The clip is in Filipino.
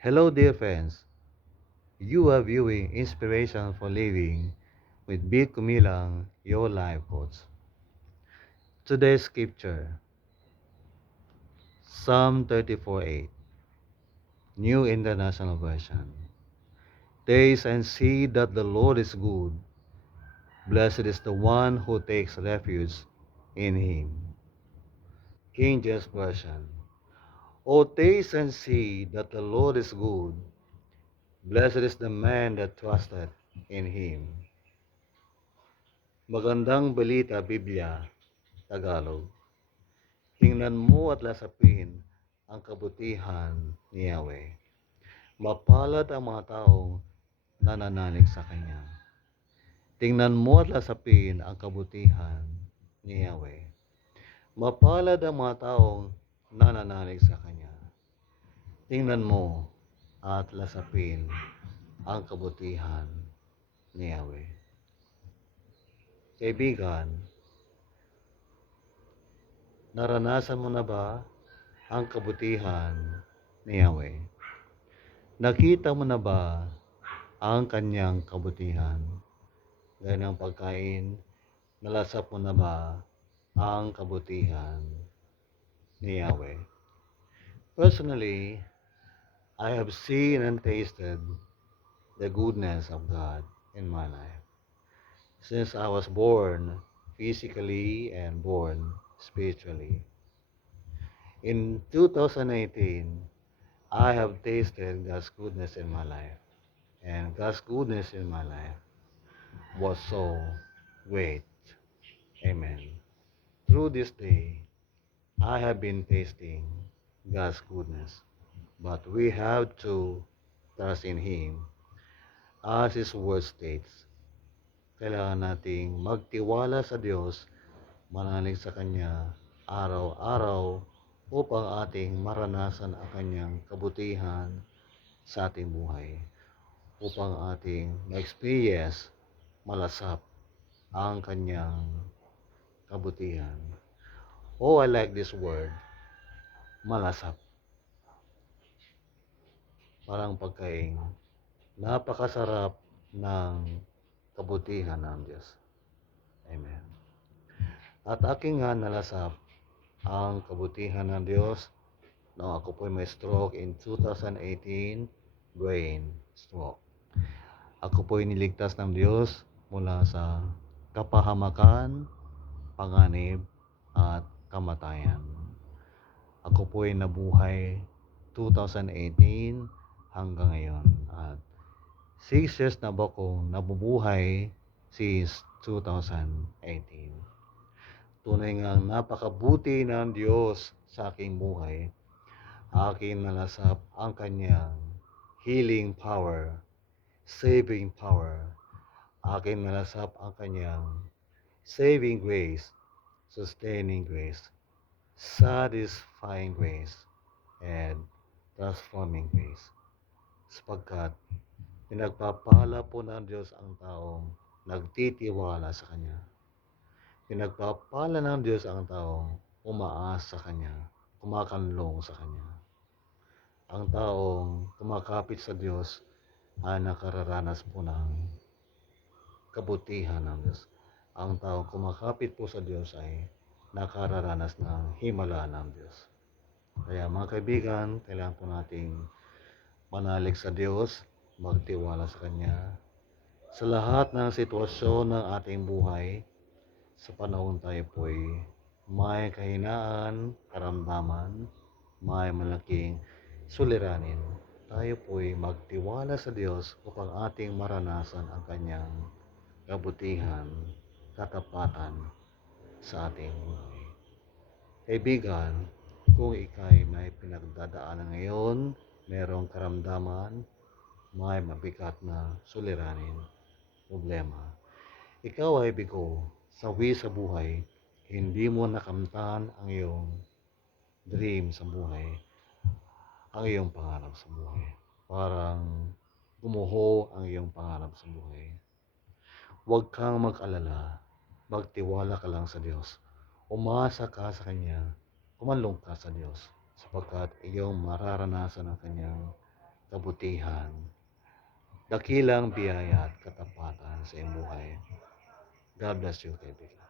Hello, dear friends. You are viewing Inspiration for Living with Bit Kumilang, your life coach. Today's scripture, Psalm 34:8, New International Version. Taste and see that the Lord is good. Blessed is the one who takes refuge in him. King James Version. O taste and see that the Lord is good. Blessed is the man that trusted in him. Magandang Balita Biblia, Tagalog. Tingnan mo at lasapin ang kabutihan ni Yahweh. Mapalad ang mga taong nananalig sa Kanya. Tingnan mo at lasapin ang kabutihan ni Yahweh. Mapalad ang mga taong nananalig sa Kanya. Tingnan mo at lasapin ang kabutihan ni Yahweh. Kaibigan, naranasan mo na ba ang kabutihan ni Yahweh? Nakita mo na ba ang kanyang kabutihan? Gaya ng pagkain, nalasap mo na ba ang kabutihan ni Yahweh? Personally, I have seen and tasted the goodness of God in my life. Since I was born physically and born spiritually. In 2018, I have tasted God's goodness in my life. And God's goodness in my life was so great. Amen. Through this day, I have been tasting God's goodness. But we have to trust in Him. As His word states, kailangan nating magtiwala sa Diyos, manalig sa Kanya araw-araw upang ating maranasan ang Kanyang kabutihan sa ating buhay. Upang ating ma-experience, malasap ang Kanyang kabutihan. Oh, I like this word, malasap. Parang pagkain, napakasarap ng kabutihan ng Diyos. Amen. At aking nga nalasap ang kabutihan ng Diyos nung ako po may stroke in 2018, brain stroke. Ako po niligtas ng Diyos mula sa kapahamakan, panganib, at kamatayan. Ako po ay nabuhay 2018 hanggang ngayon. At 6 years na ba akong nabubuhay since 2018. Tunay ngang napakabuti ng Diyos sa aking buhay. Aking nalasap ang Kanyang healing power, saving power. Aking nalasap ang Kanyang saving grace, sustaining grace, satisfying grace, and transforming grace. Sapagkat pinagpapala po ng Diyos ang taong nagtitiwala sa Kanya. Pinagpapala ng Diyos ang taong umaasa sa Kanya, kumakanlong sa Kanya. Ang taong kumakapit sa Diyos ay nakararanas po ng kabutihan ng Diyos. Ang taong kumakapit po sa Diyos ay nakararanas ng himala ng Diyos. Kaya mga kaibigan, kailangan po nating manalig sa Diyos, magtiwala sa Kanya. Sa lahat ng sitwasyon ng ating buhay, sa panahon tayo po'y may kahinaan, karamdaman, may malaking suliranin. Tayo po'y magtiwala sa Diyos upang ating maranasan ang Kanyang kabutihan, katapatan sa ating buhay. Kaibigan, kung ikay may pinagdadaanan ngayon, merong karamdaman, may mabigat na suliranin, problema. Ikaw ay bigo, sawi sa buhay, hindi mo nakamtan ang iyong dream sa buhay, ang iyong pangarap sa buhay. Parang gumuho ang iyong pangarap sa buhay. Huwag kang mag-alala, magtiwala ka lang sa Diyos. Umasa ka sa Kanya, kumanlong ka sa Diyos, sapagkat iyong mararanasan ang Kanyang kabutihan, dakilang biyaya at katapatan sa iyong buhay. God bless you, kaibigan.